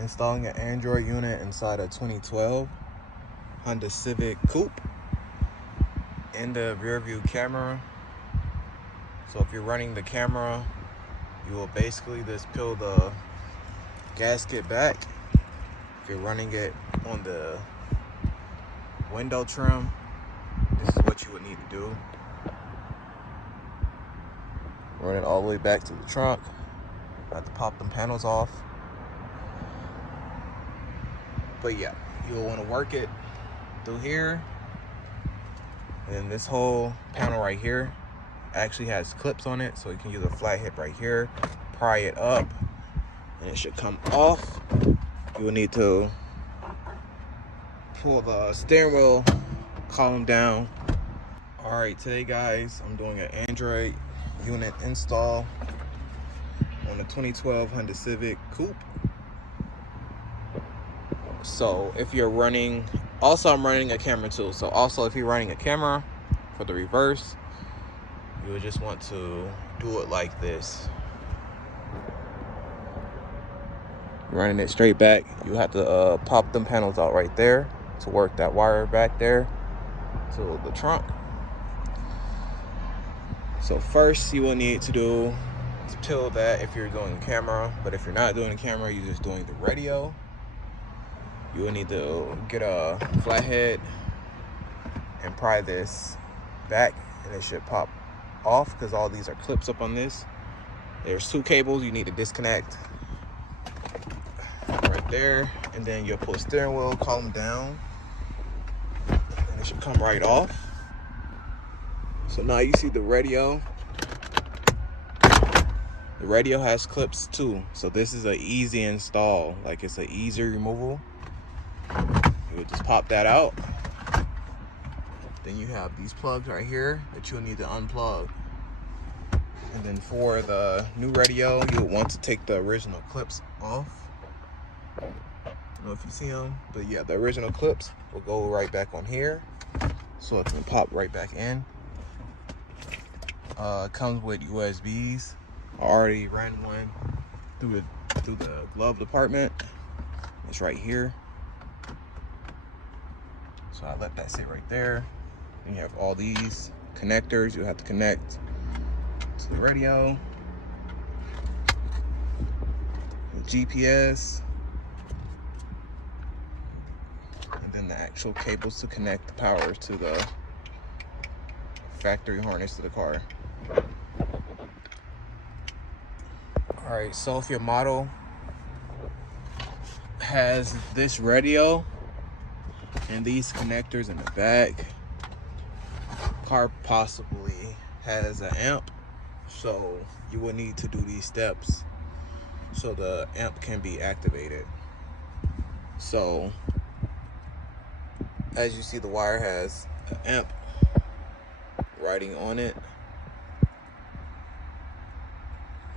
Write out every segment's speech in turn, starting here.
installing an Android unit inside a 2012 Honda Civic Coupe in the rear view camera. So if you're running the camera, you will basically just peel the gasket back. If you're running it on the window trim, this is what you would need to do. Run it all the way back to the trunk. I have to pop them panels off. But yeah, you'll want to work it through here. And then this whole panel right here actually has clips on it, so you can use a flat hip right here, pry it up, and it should come off. You will need to pull the steering wheel column down. All right, today guys, I'm doing an Android unit install on the 2012 Honda Civic Coupe. So if you're running, also I'm running a camera too. So also if you're running a camera for the reverse, you would just want to do it like this. Running it straight back, you have to pop them panels out right there to work that wire back there to the trunk. So first you will need to do is peel that if you're doing camera, but if you're not doing camera, you're just doing the radio. You will need to get a flathead and pry this back, and it should pop off because all these are clips up on this. There's two cables you need to disconnect right there, and then you'll pull the steering wheel column down and it should come right off. So now you see the radio. The radio has clips too, so this is an easy install, like it's an easy removal. You would just pop that out. Then you have these plugs right here that you'll need to unplug. And then for the new radio, you'll want to take the original clips off. I don't know if you see them, but yeah, the original clips will go right back on here, so it can pop right back in. It comes with USBs. I already ran one through the glove department. It's right here. So I let that sit right there. And you have all these connectors you have to connect to the radio, the GPS, and then the actual cables to connect the power to the factory harness to the car. All right, so if your model has this radio and these connectors in the back, car possibly has an amp, so you will need to do these steps so the amp can be activated. So as you see, the wire has an amp writing on it.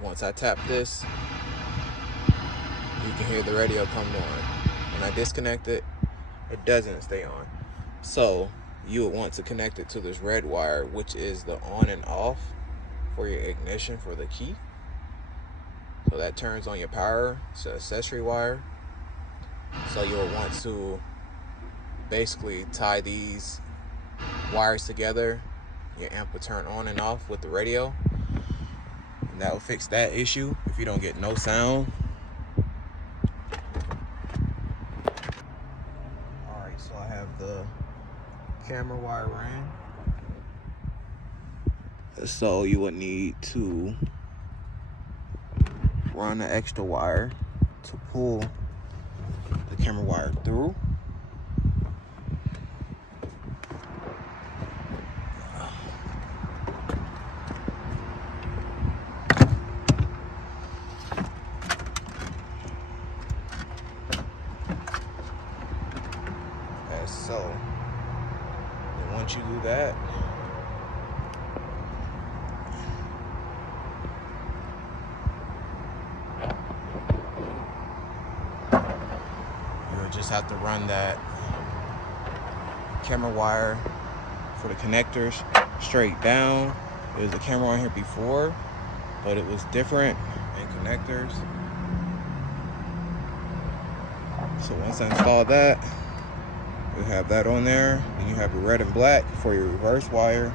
Once I tap this, you can hear the radio come on. When I disconnect it, it doesn't stay on. So you would want to connect it to this red wire, which is the on and off for your ignition for the key. So that turns on your power. It's an accessory wire. So you'll want to basically tie these wires together. Your amp will turn on and off with the radio, and that will fix that issue if you don't get no sound. Alright, so I have the camera wire ran. So you would need to run an extra wire to pull the camera wire through. As so. And once you do that, you'll just have to run that camera wire for the connectors straight down. There was a camera on here before, but it was different in connectors. So once I install that, you have that on there, and you have your red and black for your reverse wire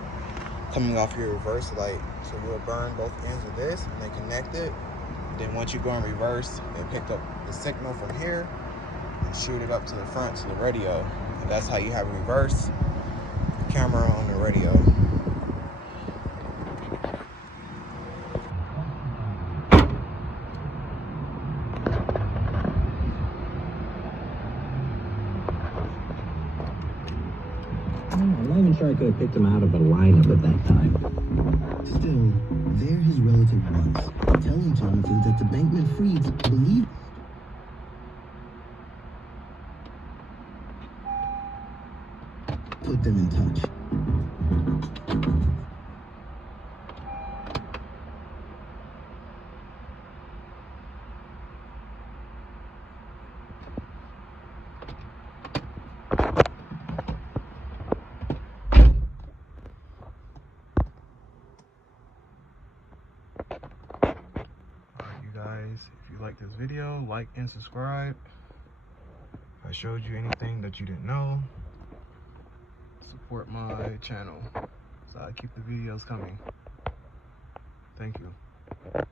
coming off your reverse light. So you'll burn both ends of this and they connect it. Then once you go in reverse, it pick up the signal from here and shoot it up to the front to the radio. And that's how you have a reverse camera on the radio. I'm not even sure I could have picked him out of a lineup at that time. Still, there his relative was, telling Jonathan that the Bankman Frieds believed. Put them in touch. Guys, if you like this video, like and subscribe. If I showed you anything that you didn't know, support my channel so I keep the videos coming. Thank you.